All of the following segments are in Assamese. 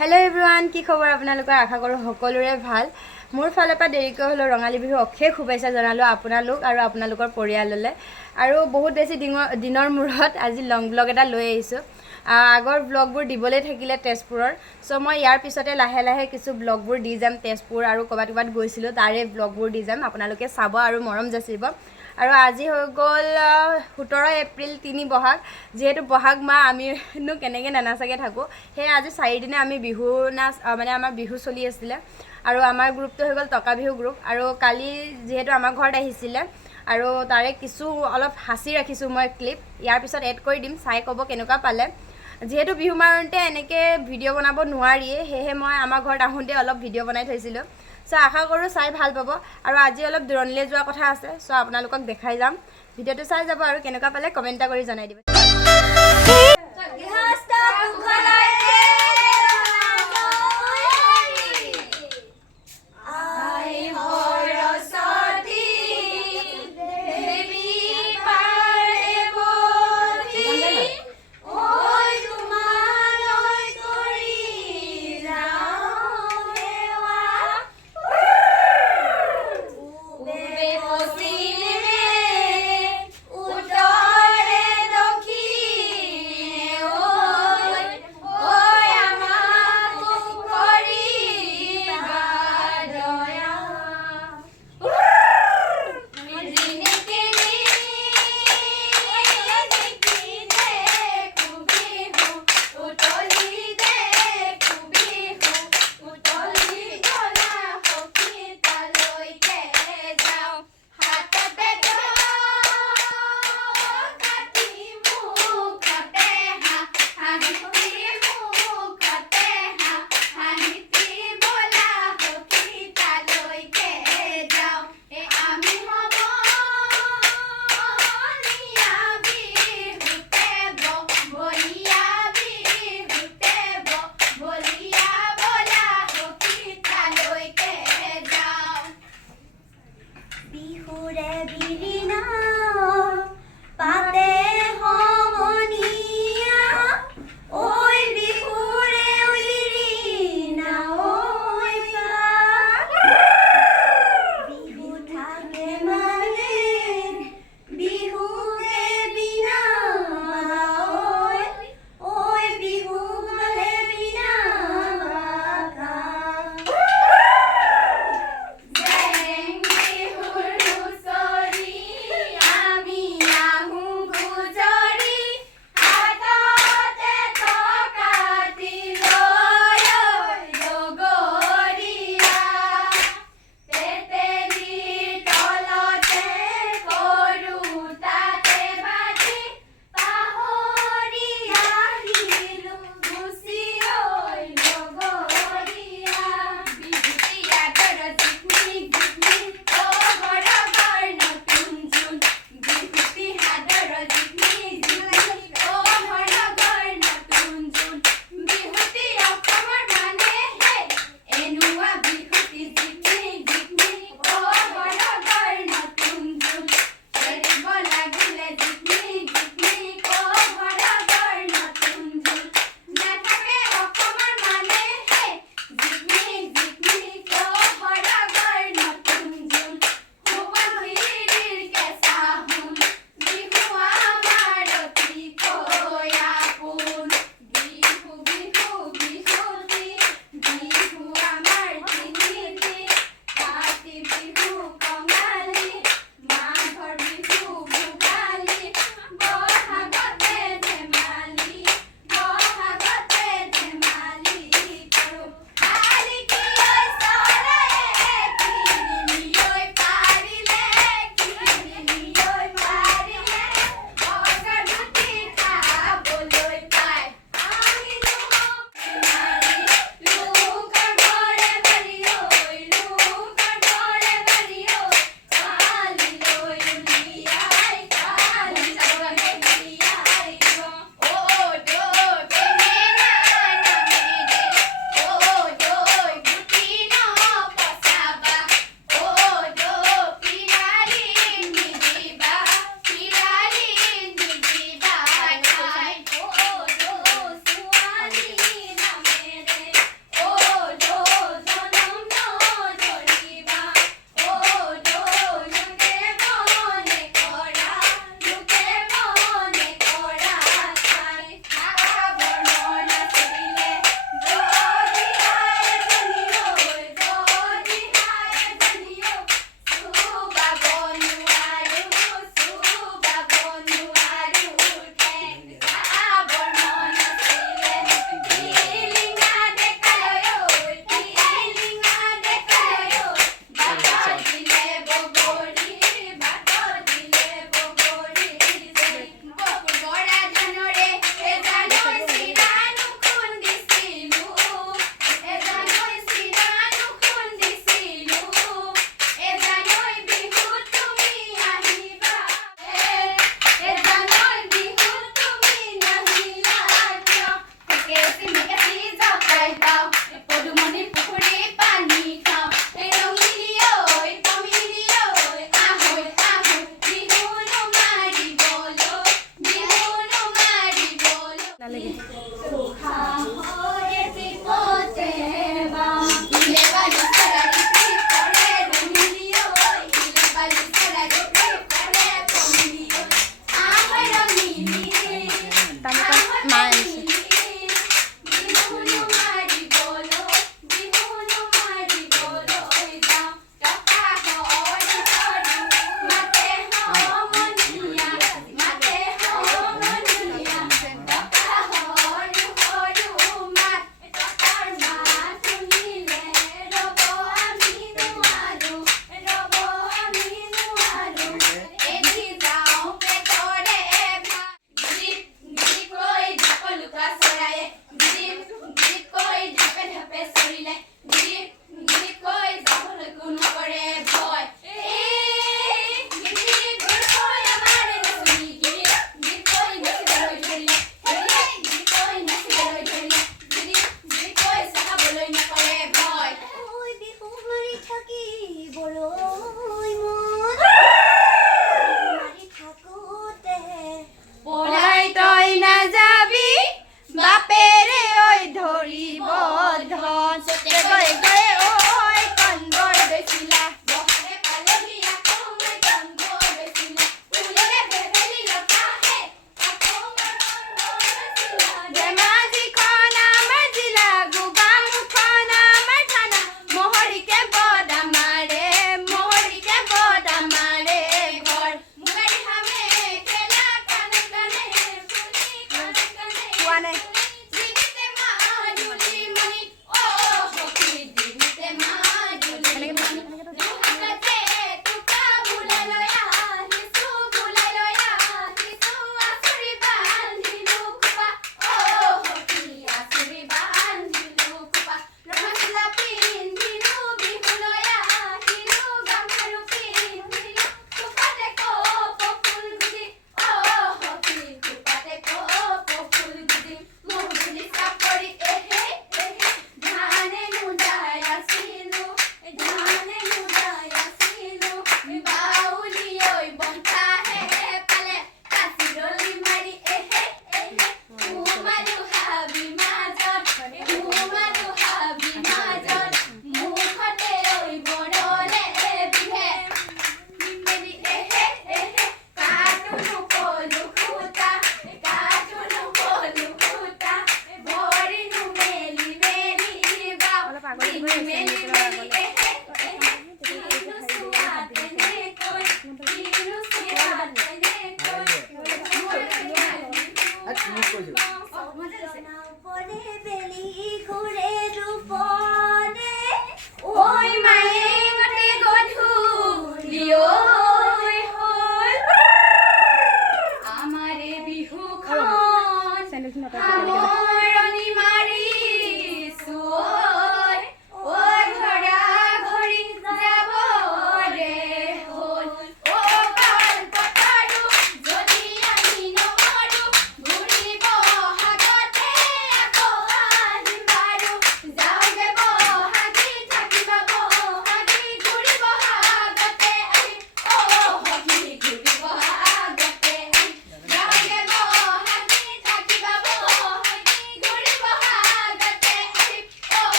हेलो एवरीवन की खबर आपनालोকৰ आशा करूँ সকলোৰে ভাল মোৰ ফালৰ পৰা দেৰিকৈ হলো ৰঙালী বিহু অশেষ শুভেচ্ছা জনালো আপোনালোক আৰু আপোনালোকৰ পৰিয়াললৈ আৰু বহুত বেছি দিনৰ মূৰত আজি লং ব্লগ এটা লৈ আহিছো আগৰ ব্লগবোৰ দিবলৈ থাকিলে তেজপুৰৰ সো মই ইয়াৰ পিছতে লাহে লাহে কিছু ব্লগবোৰ দি যাম তেজপুৰ আৰু কবাত গৈছিলো তাৰে ব্লগবোৰ দি যাম আপোনালোকে চাব আৰু মৰম যাচিব আৰু আজি হৈ গ'ল 17 এপ্ৰিল 3 বহাগ যেহেতু বহাগ মাহ আমিনো কেনেকৈ নানাচাকৈ থাকোঁ সেই আজি 4 দিনে আমি বিহু নাচ মানে আমাৰ বিহু চলি আছিলে আৰু আমাৰ গ্ৰুপটো হৈ গ'ল টকা বিহু গ্ৰুপ আৰু কালি যেহেতু আমাৰ ঘৰত আহিছিলে আৰু তাৰে কিছু অলপ হাসি ৰাখিছোঁ মই ক্লিপ ইয়াৰ পিছত এড কৰি দিম চাই ক'ব কেনেকুৱা পালে যেহেতু বিহু মাৰোঁতে এনেকৈ ভিডিঅ' বনাব নোৱাৰিয়ে সেয়েহে মই আমাৰ ঘৰত আহোঁতে অলপ ভিডিঅ' বনাই থৈছিলোঁ সো আশা কৰোঁ চাই ভাল পাব আৰু আজি অলপ দূৰণলৈ যোৱা কথা আছে সো আপোনালোকক দেখাই যাম ভিডিঅ'টো চাই যাব আৰু কেনেকুৱা পালে কমেণ্ট কৰি জনাই দিব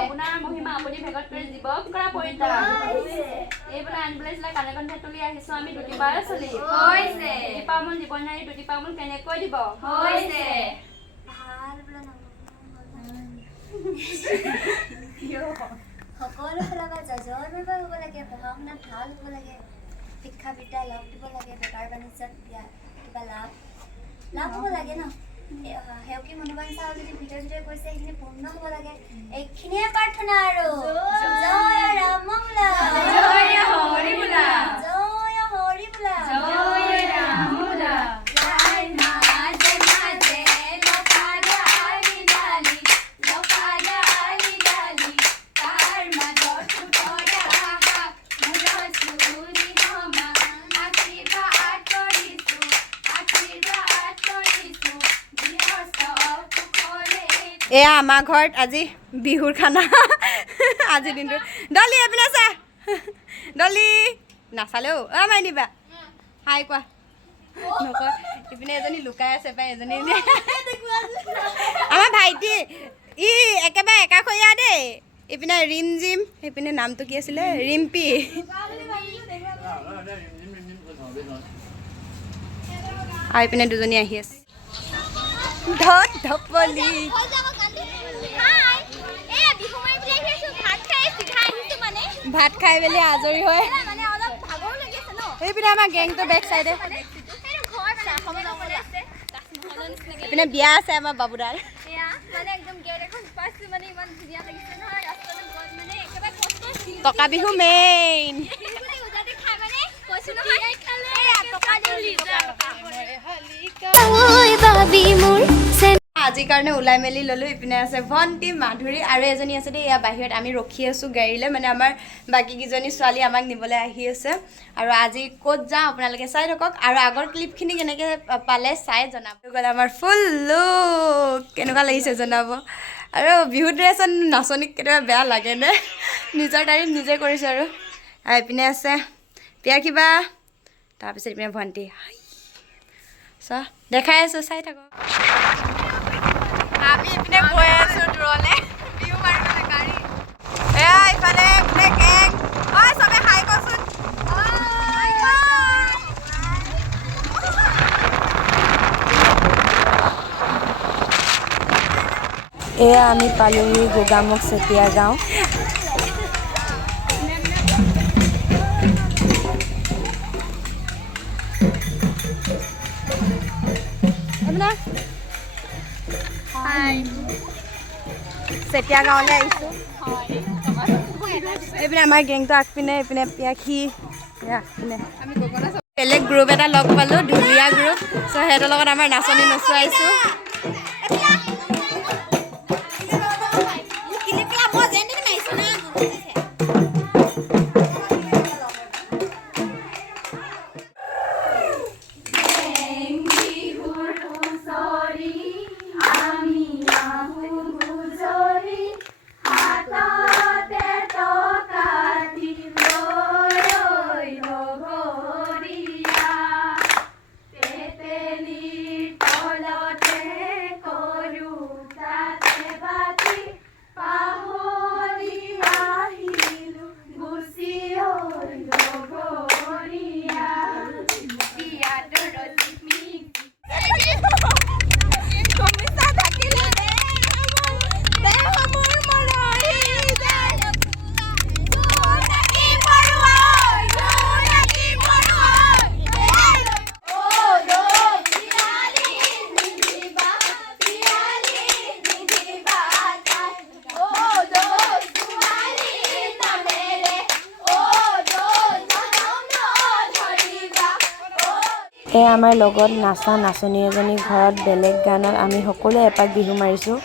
আপোনাৰ মহিমা আপুনি ভেগত কৰি জীৱক কৰা পৰিত্ৰাণ এইবিলাক আনবিলাইছিলা কানে কানে তুলি আহিছো আমি দুটিপাৰ চলি হৈছে দুটিপামল জীৱনাৰী দুটিপামল কেনেকৈ দিব হৈছে ভাল বোলা সকলো ফালৰ পৰা জজৰ ব্যৱহাৰ হ'ব লাগে পঢ়া শুনাত ভাল হ'ব লাগে শিক্ষা বিদ্যা লাভ দিব লাগে বেপাৰ বাণিজ্যত কিবা লাভ হ'ব লাগে ন হেউকি মনোবাঞ্ছা যদি ভিতৰে কৈছে সেইখিনি পূৰ্ণ হ'ব লাগে এইখিনিয়ে প্ৰাৰ্থনা আৰু জয় ৰাম মংগলা জয় হৰি বোলা জয় হৰি বোলা জয় ৰাম মংগলা জয় মাজে মাজে লফাডালি ডালি তাৰ মাজত ফুটৰা মূল চুৰি নমা আশীৰ্বাদ কৰিছো এয়া আমাৰ ঘৰত আজি বিহুৰ খানা আজিৰ দিনটো ডলি এইপিনে চা ডলি নাচালেও মাৰি দিবা হাই কোৱা নকয় ইপিনে এজনী লুকাই আছে পাই এজনী আমাৰ ভাইটি ই একেবাৰে একাষৰীয়া দেই ইপিনে ৰিম জিম সেইপিনে নামটো কি আছিলে ৰিম্পি আৰু ইপিনে দুজনী আহি আছে ধত ধপলি ভাত খাই মেলি আজৰি হয় এইপিনে আমাৰ গেংটো বেক চাইডে এইপিনে বিয়া আছে আমাৰ বাবুদাৰ টকা বিহু মেইন আজিৰ কাৰণে ওলাই মেলি ল'লোঁ ইপিনে আছে ভণ্টি মাধুৰী আৰু এজনী আছে দেই ইয়াৰ বাহিৰত আমি ৰখি আছোঁ গাড়ীলৈ মানে আমাৰ বাকীকেইজনী ছোৱালী আমাক নিবলৈ আহি আছে আৰু আজি ক'ত যাওঁ আপোনালোকে চাই থাকক আৰু আগৰ ক্লিপখিনি কেনেকৈ পালে চাই জনাব গ'লে আমাৰ ফুল লুক কেনেকুৱা লাগিছে জনাব আৰু বিহু ড্ৰেছত নাচনীক কেতিয়াবা বেয়া লাগেনে নিজৰ তাৰিফ নিজে কৰিছোঁ আৰু ইপিনে আছে পিয়া কিবা তাৰপিছত ইপিনে ভণ্টি চোৱা দেখাই আছোঁ চাই থাকক আমি ইপিনে গৈ আছোঁ দূৰলৈ বিহু মাৰিবলৈ গাড়ী এয়া ইফালে ইপিনে গেং ঐ চবে হাই কচোন এয়া আমি পালোহি গোগামুখ চেতিয়া গাঁও চেতিয়া গাঁৱলৈ আহিছোঁ এইপিনে আমাৰ গেংটো আগপিনে এইপিনে পিয়াখি আগপিনে বেলেগ গ্ৰুপ এটা লগ পালোঁ ঢুলীয়া গ্ৰুপ চ' সিহঁতৰ লগত আমাৰ নাচনী নচুৱাইছোঁ এয়া আমাৰ লগত নাচা নাচনী এজনী ঘৰত বেলেগ গানত আমি সকলোৱে এপাক বিহু মাৰিছোঁ।